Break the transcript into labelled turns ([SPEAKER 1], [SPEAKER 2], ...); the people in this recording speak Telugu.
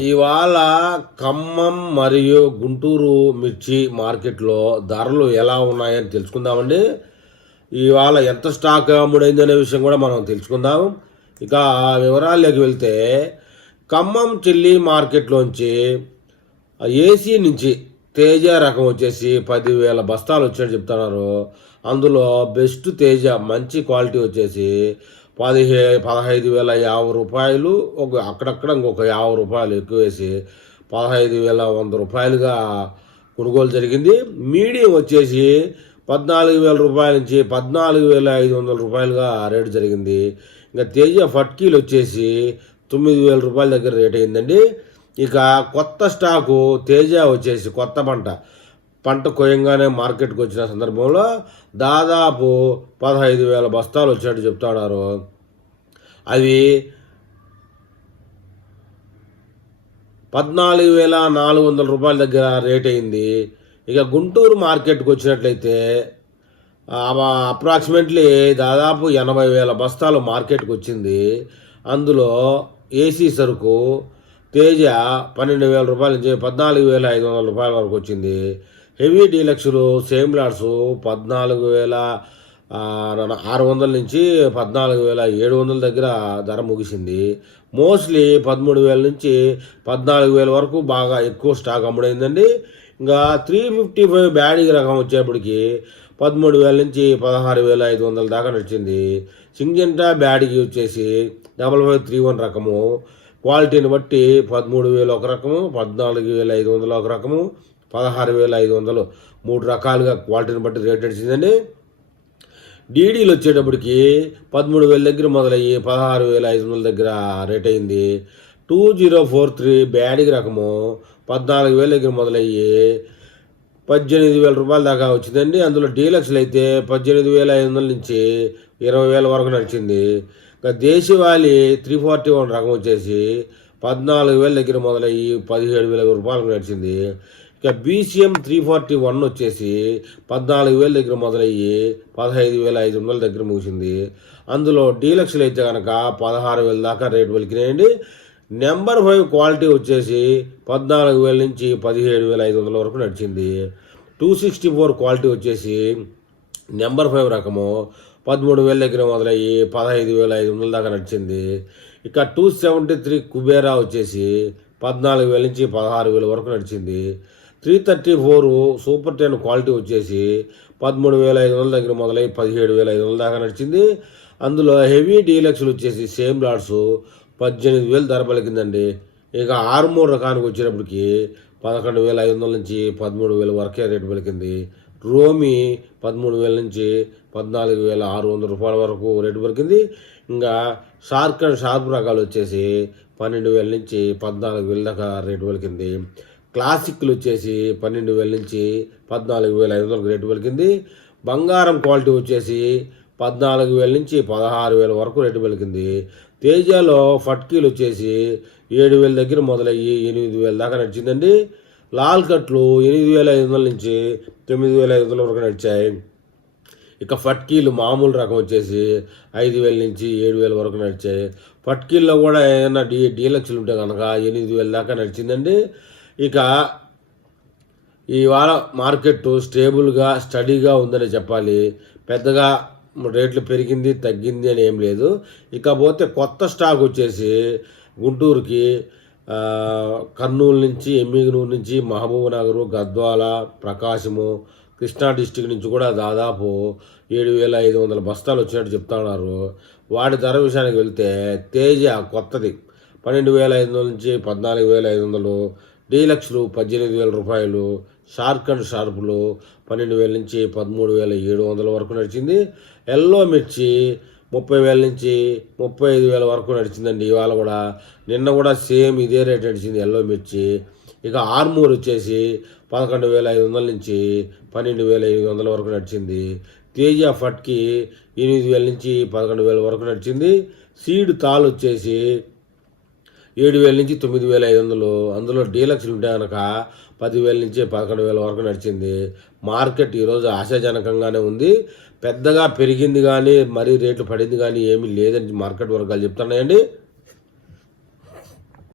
[SPEAKER 1] ఇవాళ ఖమ్మం మరియు గుంటూరు మిర్చి మార్కెట్లో ధరలు ఎలా ఉన్నాయని తెలుసుకుందామండి. ఇవాళ ఎంత స్టాక్ అమ్ముడైంది అనే విషయం కూడా మనం తెలుసుకుందాం. ఇక వివరాల్లోకి వెళ్తే ఖమ్మం చిల్లి మార్కెట్లోంచి ఏసీ నుంచి తేజ రకం వచ్చేసి పదివేల బస్తాలు వచ్చినట్టు చెప్తున్నారు. అందులో బెస్ట్ తేజ మంచి క్వాలిటీ వచ్చేసి పదిహే పదహైదు వేల యాభై రూపాయలు ఒక అక్కడక్కడ ఇంకొక యాభై రూపాయలు ఎక్కువేసి పదహైదు వేల వంద రూపాయలుగా కొనుగోలు జరిగింది. మీడియం వచ్చేసి పద్నాలుగు వేల రూపాయల నుంచి పద్నాలుగు వేల ఐదు వందల రూపాయలుగా రేటు జరిగింది. ఇంకా తేజ ఫట్కీలు వచ్చేసి తొమ్మిది వేల రూపాయల దగ్గర రేట్ అయిందండి. ఇక కొత్త స్టాకు తేజ వచ్చేసి కొత్త పంట. పంట కోయంగానే మార్కెట్కి వచ్చిన సందర్భంలో దాదాపు పదహైదు వేల బస్తాలు వచ్చినట్టు చెప్తున్నారు అవి పద్నాలుగు వేల నాలుగు వందల రూపాయల దగ్గర రేట్ అయింది. ఇక గుంటూరు మార్కెట్కి వచ్చినట్లయితే అప్రాక్సిమేట్లీ దాదాపు ఎనభై వేల బస్తాలు మార్కెట్కి వచ్చింది. అందులో ఏసీ సరుకు తేజ పన్నెండు వేల రూపాయల నుంచి పద్నాలుగు వేల ఐదు వందల రూపాయల వరకు వచ్చింది. హెవీ డీలక్స్లు సేమ్ లాడ్స్ పద్నాలుగు వేల ఆరు వందల నుంచి పద్నాలుగు వేల ఏడు వందల దగ్గర ధర ముగిసింది. మోస్ట్లీ పదమూడు వేల నుంచి పద్నాలుగు వేల వరకు బాగా ఎక్కువ స్టాక్ అమ్ముడైందండి. ఇంకా త్రీ ఫిఫ్టీ ఫైవ్ బ్యాడీ రకం వచ్చేప్పటికి పదమూడు వేల నుంచి పదహారు వేల ఐదు వందల దాకా నడిచింది. సింజంటా బ్యాడీకి వచ్చేసి డబల్ ఫైవ్ త్రీ వన్ రకము. క్వాలిటీని బట్టి పదమూడు వేలు ఒక రకము పద్నాలుగు వేల ఐదు వందలు ఒక రకము పదహారు వేల ఐదు వందలు. మూడు రకాలుగా క్వాలిటీని బట్టి రేట్ నడిచిందండి డీడీలు వచ్చేటప్పటికి పదమూడు వేల దగ్గర మొదలయ్యి పదహారు వేల ఐదు వందల దగ్గర రేట్ అయింది. టూ జీరో ఫోర్ త్రీ బ్యాడీ రకము పద్నాలుగు వేల దగ్గర మొదలయ్యి పద్దెనిమిది వేల రూపాయల దాకా వచ్చిందండి. అందులో డీలక్స్లు అయితే పద్దెనిమిది వేల ఐదు వందల నుంచి ఇరవై వేల వరకు నడిచింది. ఇంకా దేశవాళీ త్రీ ఫార్టీ వన్ రకం వచ్చేసి పద్నాలుగు వేల దగ్గర మొదలయ్యి పదిహేడు వేల రూపాయలకు నడిచింది. ఇక బీసీఎం త్రీ ఫార్టీ వన్ వచ్చేసి పద్నాలుగు వేల దగ్గర మొదలయ్యి పదహైదు వేల ఐదు వందల దగ్గర ముగిసింది. అందులో డీలక్స్లు అయితే కనుక పదహారు వేల దాకా రేటు పలికినాయండి. నెంబర్ ఫైవ్ క్వాలిటీ వచ్చేసి పద్నాలుగు వేల నుంచి పదిహేడు వేల ఐదు వందల వరకు నడిచింది. టూ సిక్స్టీ ఫోర్ క్వాలిటీ వచ్చేసి నెంబర్ ఫైవ్ రకము పదమూడు వేల దగ్గర మొదలయ్యి పదహైదు వేల ఐదు వందల దాకా నడిచింది. ఇక టూ సెవెంటీ త్రీ కుబేరా వచ్చేసి పద్నాలుగు వేల నుంచి పదహారు వేల వరకు నడిచింది. Three thirty four super ten quality వచ్చేసి పదమూడు వేల ఐదు వందల దగ్గర మొదలై పదిహేడు వేల ఐదు వందల దాకా నడిచింది. అందులో హెవీ డీలక్స్లు వచ్చేసి సేమ్ లాడ్స్ పద్దెనిమిది వేలు ధర పలికిందండి. ఇక ఆర్మూర్ రకానికి వచ్చేటప్పటికి పదకొండు వేల ఐదు వందల నుంచి పదమూడు వేల వరకే రేటు పలికింది. రోమి పదమూడు వేల నుంచి పద్నాలుగు వేల ఆరు వందల రూపాయల వరకు రేటు పలికింది. ఇంకా షార్క్ అండ్ షార్ప్ రకాలు వచ్చేసి పన్నెండు వేల నుంచి పద్నాలుగు వేల దాకా రేటు పలికింది. క్లాసిక్లు వచ్చేసి పన్నెండు వేల నుంచి పద్నాలుగు వేల ఐదు వందలకు రేటు పలికింది. బంగారం క్వాలిటీ వచ్చేసి పద్నాలుగు వేల నుంచి పదహారు వేల వరకు రేటు పలికింది. తేజాలో ఫట్కీలు వచ్చేసి ఏడు వేల దగ్గర మొదలయ్యి ఎనిమిది వేల దాకా నడిచిందండి. లాల్ కట్లు ఎనిమిది వేల ఐదు వందల నుంచి తొమ్మిది వేల ఐదు వందల వరకు నడిచాయి. ఇక ఫట్కీలు మామూలు రకం వచ్చేసి ఐదు వేల నుంచి ఏడు వేల వరకు నడిచాయి. ఫట్కీల్లో కూడా ఏదైనా డీ డీలక్స్లు ఉంటే కనుక ఎనిమిది వేల దాకా నడిచిందండి. ఇక ఇవాళ మార్కెట్ స్టేబుల్గా స్టడీగా ఉందని చెప్పాలి. పెద్దగా రేట్లు పెరిగింది తగ్గింది అని ఏం లేదు. ఇకపోతే కొత్త స్టాక్ వచ్చేసి గుంటూరుకి కర్నూలు నుంచి ఎమ్మిగనూరు నుంచి మహబూబ్ నగరు గద్వాల ప్రకాశము కృష్ణా డిస్టిక్ నుంచి కూడా దాదాపు ఏడు వేల ఐదు వందల బస్తాలు వచ్చినట్టు చెప్తా ఉన్నారు. వాటి ధర విషయానికి వెళ్తే తేజ కొత్తది. పన్నెండు వేల ఐదు వందల నుంచి పద్నాలుగు వేల ఐదు వందలు డీలక్స్లు పద్దెనిమిది వేల రూపాయలు షార్క్ అండ్ షార్ప్లు పన్నెండు వేల నుంచి పదమూడు వేల ఏడు వందల వరకు నడిచింది. ఎల్లో మిర్చి ముప్పై వేల నుంచి ముప్పై ఐదు వేల వరకు నడిచిందండి. ఇవాళ కూడా నిన్న కూడా సేమ్ ఇదే రేట్ నడిచింది ఎల్లో మిర్చి. ఇక ఆర్మూర్ వచ్చేసి పదకొండు వేల ఐదు వందల నుంచి పన్నెండు వేల ఎనిమిది వందల వరకు నడిచింది. తేజ ఫట్కి ఎనిమిది వేల నుంచి పదకొండు వేల వరకు నడిచింది. సీడ్ తాల్ వచ్చేసి ఏడు వేల నుంచి తొమ్మిది వేల ఐదు వందలు. అందులో డీలక్స్ ఉంటే కనుక పదివేల నుంచి పదకొండు వేల వరకు నడిచింది. మార్కెట్ ఈరోజు ఆశాజనకంగానే ఉంది. పెద్దగా పెరిగింది కానీ మరీ రేట్లు పడింది కానీ ఏమీ లేదని మార్కెట్ వర్గాలు చెప్తున్నాయండి.